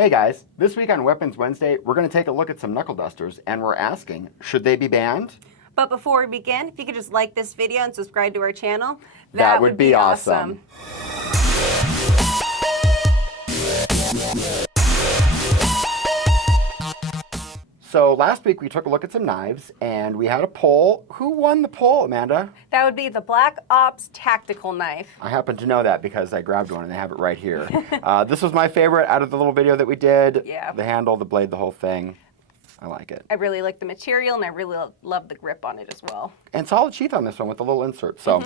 Hey guys, this week on Weapons Wednesday, we're going to take a look at some knuckle dusters, and we're asking, should they be banned? But before we begin, if you could just like this video and subscribe to our channel, that would be awesome. So last week we took a look at some knives, and we had a poll. Who won the poll, Amanda? That would be the Black Ops Tactical Knife. I happen to know that because I grabbed one and they have it right here. This was my favorite out of the little video that we did. Yeah. The handle, the blade, the whole thing. I like it. I really like the material, and I really love the grip on it as well. And solid sheath on this one with the little insert. So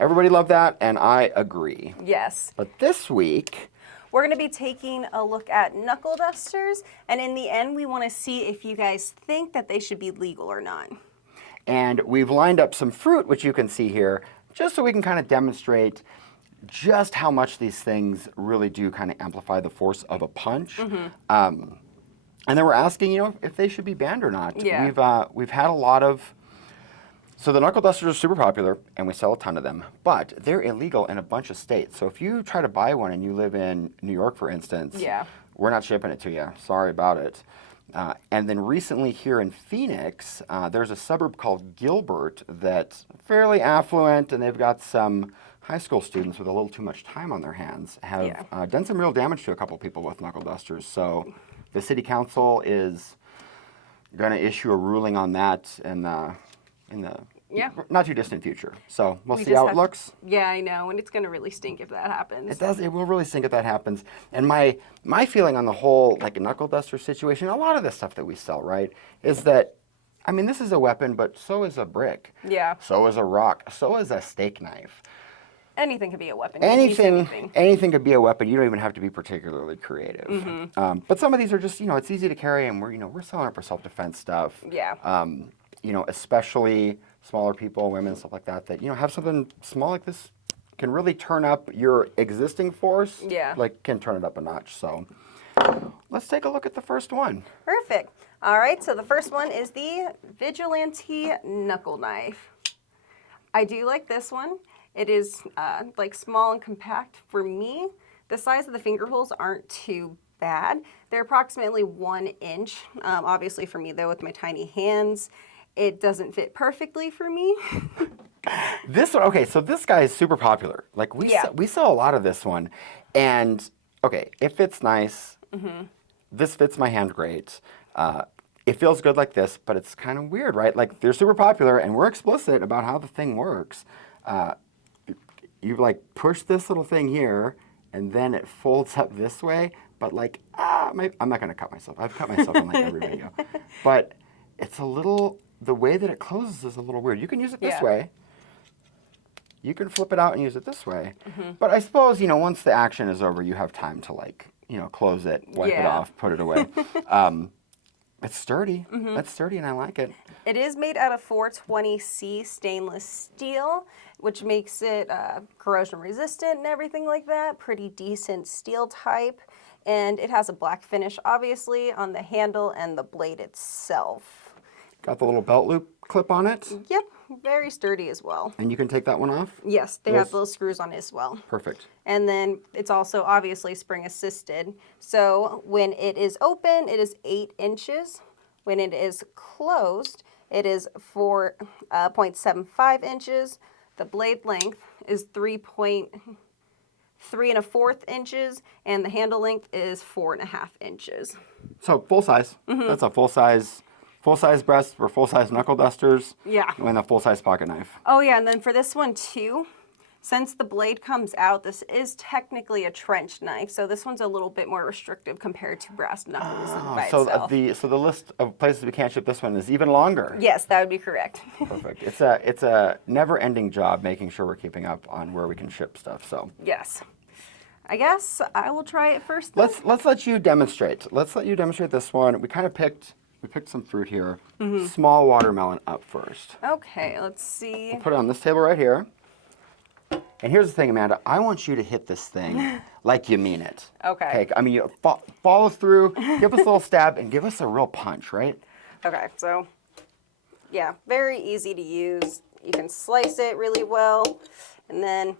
everybody loved that, and I agree. Yes. But this week, we're going to be taking a look at knuckle dusters, and in the end, we want to see if you guys think that they should be legal or not. And we've lined up some fruit, which you can see here, just so we can kind of demonstrate just how much these things really do kind of amplify the force of a punch. And then we're asking, you know, if they should be banned or not. Yeah. We've had a lot of. So the knuckle dusters are super popular, and we sell a ton of them, but they're illegal in a bunch of states. So if you try to buy one and you live in New York, for instance, we're not shipping it to you. Sorry about it. And then recently here in Phoenix, there's a suburb called Gilbert that's fairly affluent, and they've got some high school students with a little too much time on their hands have done some real damage to a couple people with knuckle dusters. So the city council is going to issue a ruling on that in the not too distant future. So we'll see how it looks. Yeah, I know, and it's going to really stink if that happens. It does. It will really stink if that happens. And my feeling on the whole like knuckle duster situation, a lot of the stuff that we sell, right, is that, I mean, this is a weapon, but so is a brick. Yeah. So is a rock. So is a steak knife. Anything could be a weapon. Anything could be a weapon. You don't even have to be particularly creative. But some of these are just, you know, it's easy to carry, and we're selling it for self-defense stuff. Yeah. You know, especially smaller people, women, stuff like that, that, you know, have something small like this can really turn up your existing force. Yeah. Like, can turn it up a notch. So let's take a look at the first one. Perfect. All right, so the first one is the Vigilante Knuckle Knife. I do like this one. It is like small and compact. For me, the size of the finger holes aren't too bad. They're approximately 1 inch. Obviously for me though, with my tiny hands, it doesn't fit perfectly for me. This one, okay, so this guy is super popular. Like we sell a lot of this one, and okay, it fits nice. This fits my hand great. It feels good like this, but it's kind of weird, right? Like they're super popular, and we're explicit about how the thing works. You like push this little thing here, and then it folds up this way. But like, I'm not gonna cut myself. I've cut myself in like every video. But it's a little, the way that it closes is a little weird. You can use it this way. You can flip it out and use it this way. But I suppose, you know, once the action is over, you have time to like, you know, close it, wipe it off, put it away. It's sturdy. It's sturdy, and I like it. It is made out of 420C stainless steel, which makes it corrosion resistant and everything like that. Pretty decent steel type. And it has a black finish, obviously, on the handle and the blade itself. Got the little belt loop clip on it. Yep, very sturdy as well. And you can take that one off? Yes, they have those screws on it as well. Perfect. And then it's also obviously spring assisted. So when it is open, it is 8 inches. When it is closed, it is 4.75 inches. The blade length is 3 3¼ inches, and the handle length is 4½ inches. So full size. That's a full size breast for full size knuckle dusters. Yeah. And a full size pocket knife. Oh yeah, and then for this one too, since the blade comes out, this is technically a trench knife, so this one's a little bit more restrictive compared to brass knuckles by itself. So the list of places we can't ship this one is even longer. Yes, that would be correct. Perfect. It's a never-ending job making sure we're keeping up on where we can ship stuff. So yes, I guess I will try it first. Though. Let's let you demonstrate. Let's let you demonstrate this one. We kind of picked some fruit here. Small watermelon up first. Okay, let's see. We'll put it on this table right here. And here's the thing, Amanda. I want you to hit this thing like you mean it. Okay. I mean, you follow through, give us a little stab, and give us a real punch, right? Okay, so, yeah, very easy to use. You can slice it really well, and then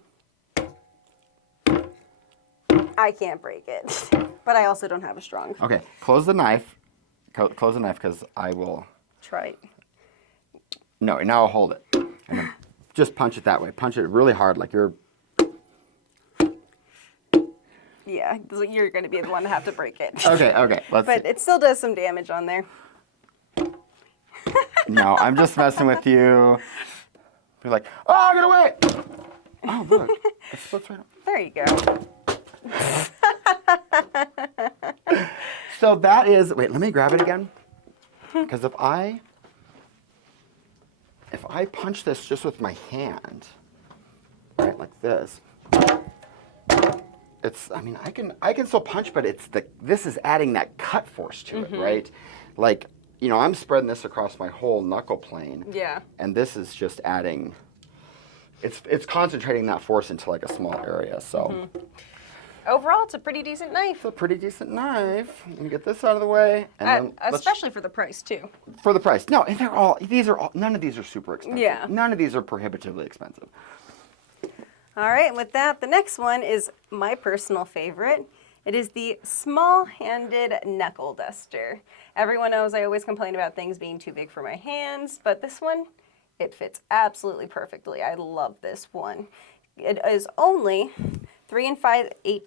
I can't break it. But I also don't have a strong. Okay, close the knife. Close the knife because I will. Try it. No, now I'll hold it. And then just punch it that way. Punch it really hard like you're. Yeah, you're going to be the one to have to break it. Okay, let's But see. it still does some damage on there. No, I'm just messing with you. You're like, oh, get away! Oh, look, it splits right up. There you go. So that is, wait, let me grab it again. Because if I punch this just with my hand, right, like this, it's, I mean, I can still punch, but this is adding that cut force to it, right? Like, you know, I'm spreading this across my whole knuckle plane. Yeah. And this is just adding, it's concentrating that force into like a small area, so. Overall, it's a pretty decent knife. It's a pretty decent knife. Let me get this out of the way. And then Especially for the price, too. for the price. No, and none of these are super expensive. Yeah. None of these are prohibitively expensive. All right, with that, the next one is my personal favorite. It is the small-handed Knuckle Duster. Everyone knows I always complain about things being too big for my hands, but this one, it fits absolutely perfectly. I love this one. It is only 3 5/8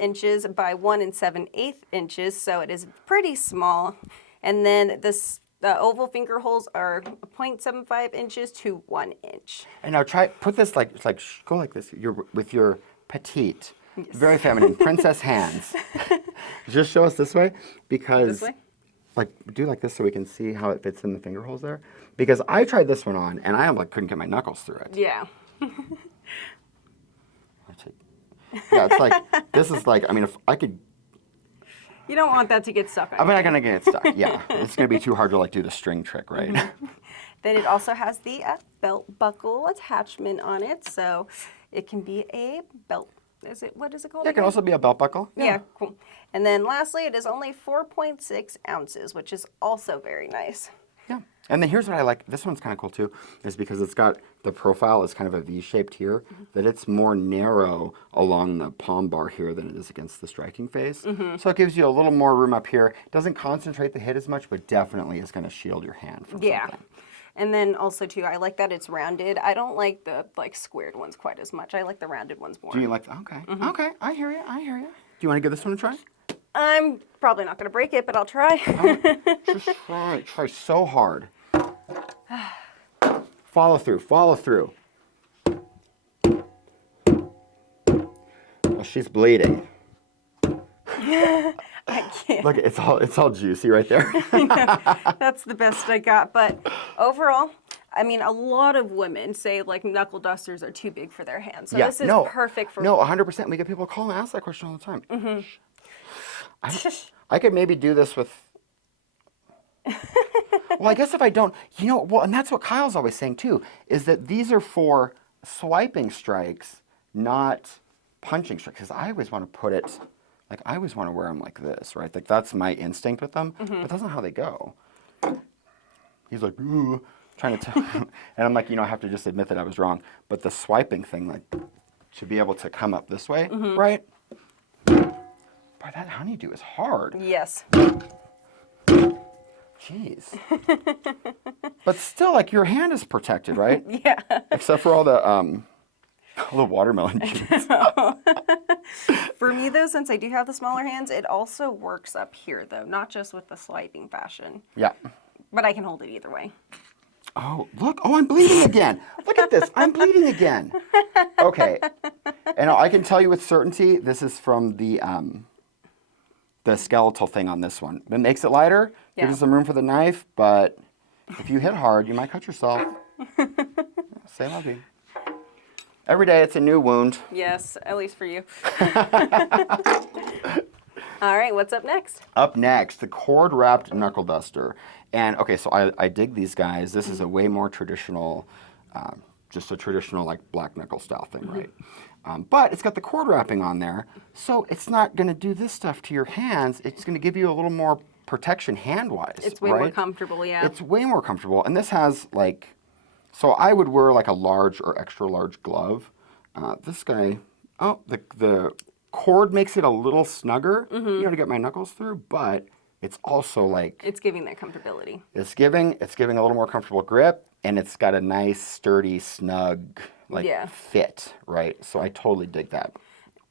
inches by 1 7/8 inches, so it is pretty small. And then the oval finger holes are 0.75 inches to 1 inch. And now put this go like this. With your petite, very feminine princess hands. Just show us this way because. This way? Like do like this so we can see how it fits in the finger holes there. Because I tried this one on and I couldn't get my knuckles through it. Yeah. Yeah, it's like this is like, I mean, if I could. You don't want that to get stuck on I'm not gonna get it stuck. Yeah, it's gonna be too hard to like do the string trick, right? Then it also has the belt buckle attachment on it, so it can be a belt. What is it called? Yeah, it can also be a belt buckle. Yeah, cool. And then lastly, it is only 4.6 ounces, which is also very nice. Yeah. And then here's what I like. This one's kind of cool too, is because it's got the profile is kind of a V-shaped here, that it's more narrow along the palm bar here than it is against the striking face. So it gives you a little more room up here. Doesn't concentrate the hit as much, but definitely is going to shield your hand from something. And then also too, I like that it's rounded. I don't like the squared ones quite as much. I like the rounded ones more. Do you like? Okay. Okay. I hear you. Do you want to give this one a try? I'm probably not going to break it, but I'll try. Just try. Try so hard. Follow through. Follow through. Well, she's bleeding. I can't. Look, it's all juicy right there. That's the best I got. But overall, I mean, a lot of women say like knuckle dusters are too big for their hands. So this is perfect for. No, 100%. We get people call and ask that question all the time. I could maybe do this with. Well, I guess if I don't, and that's what Kyle's always saying too, is that these are for swiping strikes, not punching strikes. Because I always want to put it, I always want to wear them like this, right? Like that's my instinct with them, but that's not how they go. He's like, ooh, trying to tell, and I'm like, I have to just admit that I was wrong. But the swiping thing, should be able to come up this way, right? Boy, that honeydew is hard. Yes. Jeez. But still, your hand is protected, right? Yeah. Except for all the watermelon juice. For me, though, since I do have the smaller hands, it also works up here, though, not just with the swiping fashion. Yeah. But I can hold it either way. Oh, look. Oh, I'm bleeding again. Look at this. I'm bleeding again. Okay. And I can tell you with certainty, this is from the skeletal thing on this one. It makes it lighter, gives you some room for the knife, but if you hit hard, you might cut yourself. Say la vie. Every day it's a new wound. Yes, at least for you. All right, what's up next? Up next, the cord-wrapped knuckle duster. And okay, so I dig these guys. This is a way more traditional, just a traditional black knuckle style thing, right? But it's got the cord wrapping on there, so it's not going to do this stuff to your hands. It's going to give you a little more protection hand-wise. It's way more comfortable, yeah. It's way more comfortable, and this has so I would wear a large or extra large glove. This guy, the cord makes it a little snugger, you know, to get my knuckles through, but it's also like... It's giving that comfortability. It's giving a little more comfortable grip, and it's got a nice, sturdy, snug, like, fit, right? So I totally dig that.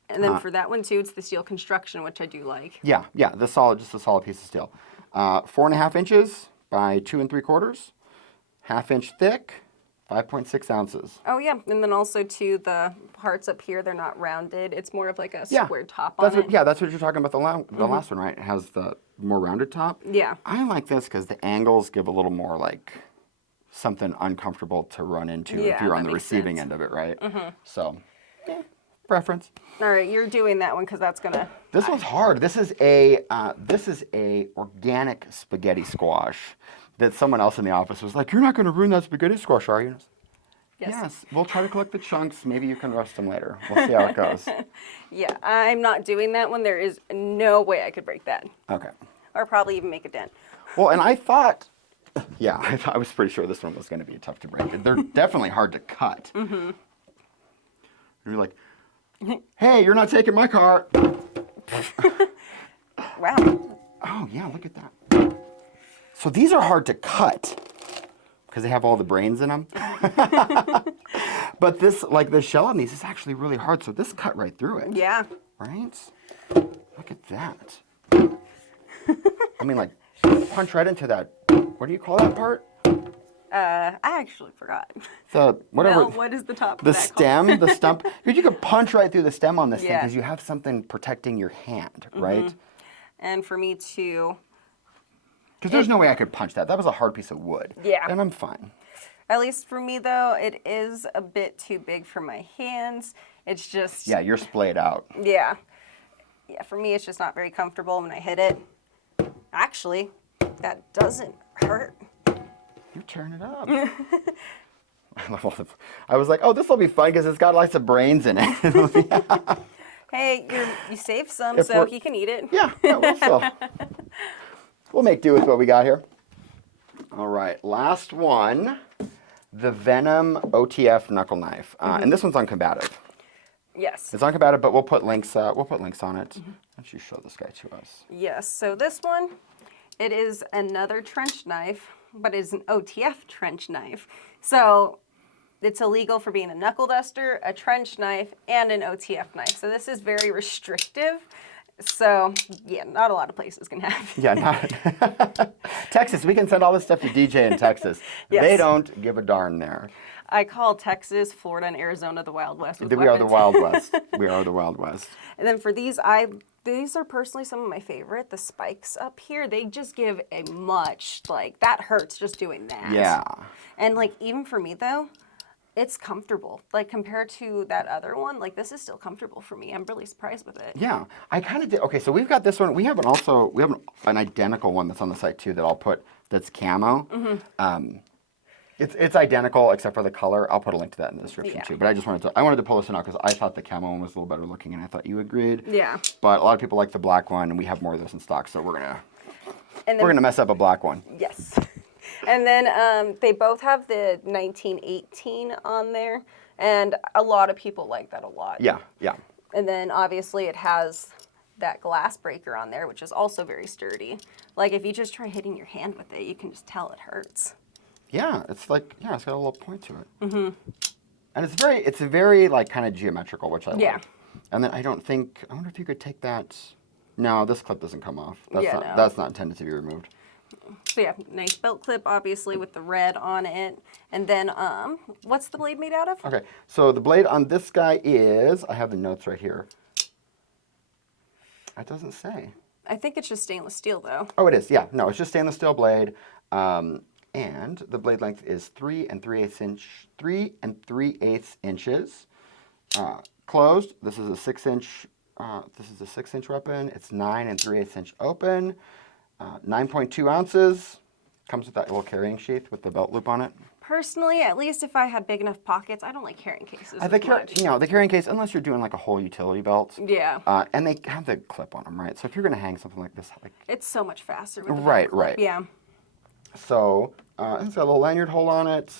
And then for that one, too, it's the steel construction, which I do like. Yeah, just a solid piece of steel. 4.5 inches by 2 3/4, 1/2 inch thick, 5.6 ounces. Oh, yeah. And then also, too, the parts up here, they're not rounded. It's more of like a square top on it. Yeah, that's what you're talking about, the last one, right? It has the more rounded top. Yeah. I like this because the angles give a little more, like, something uncomfortable to run into if you're on the receiving end of it, right? So, yeah, preference. All right, you're doing that one because that's going to... This one's hard. This is a organic spaghetti squash that someone else in the office was like, "You're not going to ruin that spaghetti squash, are you?" Yes. We'll try to collect the chunks. Maybe you can roast them later. We'll see how it goes. Yeah, I'm not doing that one. There is no way I could break that. Okay. Or probably even make a dent. Well, and I thought, I was pretty sure this one was going to be tough to break. They're definitely hard to cut. You're like, "Hey, you're not taking my car." Wow. Oh, yeah, look at that. So these are hard to cut because they have all the brains in them. But this, like the shell on these is actually really hard. So this cut right through it. Yeah. Right? Look at that. I mean, like, punch right into that. What do you call that part? I actually forgot. The whatever. No, what is the top? The of that stem, called? the stump. Because you could punch right through the stem on this thing because you have something protecting your hand, right? And for me too. Because there's no way I could punch that. That was a hard piece of wood. Yeah. And I'm fine. At least for me though, it is a bit too big for my hands. It's just. Yeah, you're splayed out. Yeah. Yeah, for me it's just not very comfortable when I hit it. Actually, that doesn't hurt. You're tearing it up. I was like, oh, this will be fun because it's got lots of brains in it. Hey, you saved some, so he can eat it. Yeah, we'll make do with what we got here. All right, last one, the Venom OTF Knuckle Knife, and this one's uncombative. Yes. It's uncombative, but we'll put links. We'll put links on it. Why don't you show this guy to us? Yes. So this one, it is another trench knife, but it's an OTF trench knife. So it's illegal for being a knuckle duster, a trench knife, and an OTF knife. So this is very restrictive. So yeah, not a lot of places can have it. Yeah, not Texas. We can send all this stuff to DJ in Texas. Yes. They don't give a darn there. I call Texas, Florida, and Arizona the Wild West. We are the Wild West. We are the Wild West. And then for these, these are personally some of my favorite. The spikes up here, they just give a much, like, that hurts just doing that. Yeah. And, like, even for me, though, it's comfortable. Like, compared to that other one, like, this is still comfortable for me. I'm really surprised with it. Yeah. I kind of did. Okay, so we've got this one. We have an identical one that's on the site, too, that I'll put, that's camo. It's identical except for the color. I'll put a link to that in the description too. But I wanted to pull this one out because I thought the camo one was a little better looking, and I thought you agreed. Yeah. But a lot of people like the black one, and we have more of this in stock, so we're gonna mess up a black one. Yes. And then they both have the 1918 on there, and a lot of people like that a lot. Yeah, yeah. And then obviously it has that glass breaker on there, which is also very sturdy. Like if you just try hitting your hand with it, you can just tell it hurts. Yeah, it's got a little point to it. And it's very like kind of geometrical, which I like. And then I wonder if you could take that. No, this clip doesn't come off. That's not intended to be removed. So yeah, nice belt clip, obviously with the red on it. And then, what's the blade made out of? Okay, so the blade on this guy is, I have the notes right here. It doesn't say. I think it's just stainless steel though. Oh, it is, yeah. No, it's just stainless steel blade. And the blade length is 3 3/8 inches. Closed. This is a 6-inch. This is a 6-inch weapon. It's 9 3/8 inch open. 9.2 ounces. Comes with that little carrying sheath with the belt loop on it. Personally, at least if I had big enough pockets, I don't like carrying cases as much. The carrying case, unless you're doing like a whole utility belt. Yeah. And they have the clip on them, right? So if you're gonna hang something like this, like it's so much faster with the right, belt clip. right. Yeah. So it's got a little lanyard hole on it.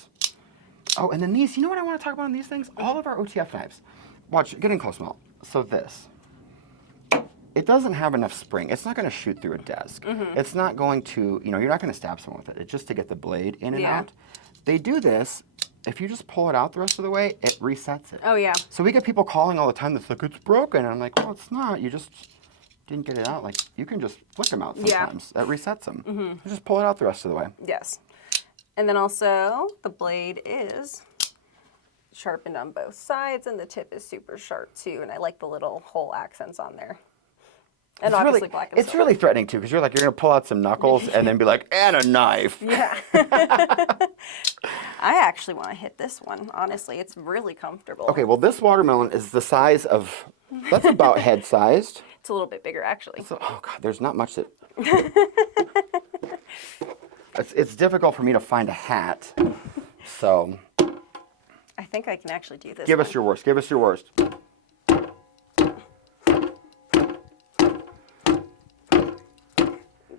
Oh, and then these, you know what I want to talk about on these things? All of our OTF knives. Watch, get in close, Mel. So this. it doesn't have enough spring. It's not going to shoot through a desk. It's not going to, you're not going to stab someone with it. It's just to get the blade in and out. They do this. If you just pull it out the rest of the way, it resets it. Oh, yeah. So we get people calling all the time that's like, it's broken. And I'm like, well, it's not. You just didn't get it out. Like, you can just flick them out sometimes. That resets them. You just pull it out the rest of the way. Yes. And then also, the blade is sharpened on both sides, and the tip is super sharp, too. And I like the little hole accents on there. And it's obviously really, black and it's silver. really threatening, too, because you're like, you're going to pull out some knuckles and then be like, and a knife. Yeah. I actually want to hit this one, honestly. It's really comfortable. Okay, well, this watermelon is the size of, that's about head-sized. It's a little bit bigger, actually. So, oh, God, there's not much that... it's difficult for me to find a hat, so... I think I can actually do this. Give us your worst. Give us your worst.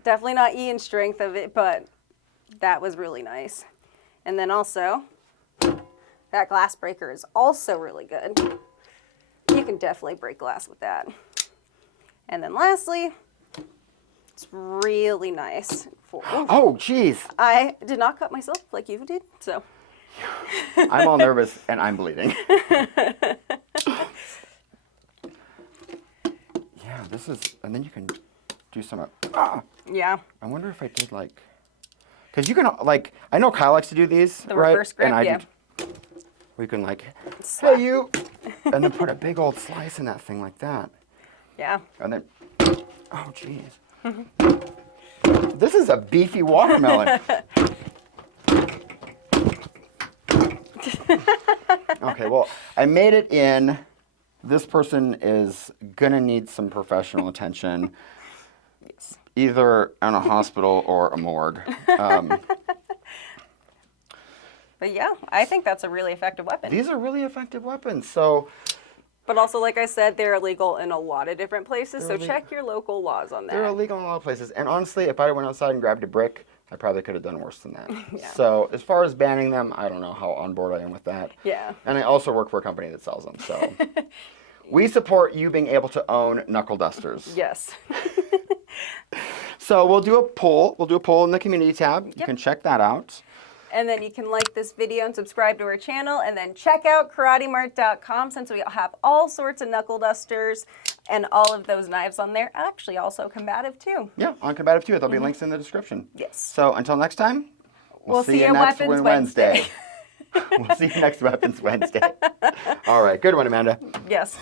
Definitely not E in strength of it, but that was really nice. And then also, that glass breaker is also really good. You can definitely break glass with that. And then lastly, it's really nice. Oh, jeez. I did not cut myself like you did, so. I'm all nervous and I'm bleeding. Yeah, this is, and then you can do some, Yeah. I wonder if I did like, because you can, like, I know Kyle likes to do these, The right? reverse grip, and I yeah. do, we can like, Slap. hey you, and then put a big old slice in that thing like that. Yeah. And then, oh jeez. This is a beefy watermelon. Okay, well, I made it in. This person is gonna need some professional attention, either in a hospital or a morgue. But yeah, I think that's a really effective weapon. These are really effective weapons. So, But also, like I said, they're illegal in a lot of different places, so illegal. check your local laws on that. they're illegal in a lot of places. And honestly, if I went outside and grabbed a brick, I probably could have done worse than that. Yeah. So, as far as banning them, I don't know how on board I am with that. Yeah. And I also work for a company that sells them. So, we support you being able to own knuckle dusters. Yes. So, we'll do a poll. We'll do a poll in the community tab. You can check that out. And then you can like this video and subscribe to our channel, and then check out KarateMart.com, since we have all sorts of knuckle dusters and all of those knives on there. Actually, also combative too. Yeah, on combative too. There'll be links in the description. Yes. So until next time, We'll see you next Weapons Wednesday. We'll see you next Weapons Wednesday. All right, good one, Amanda. Yes.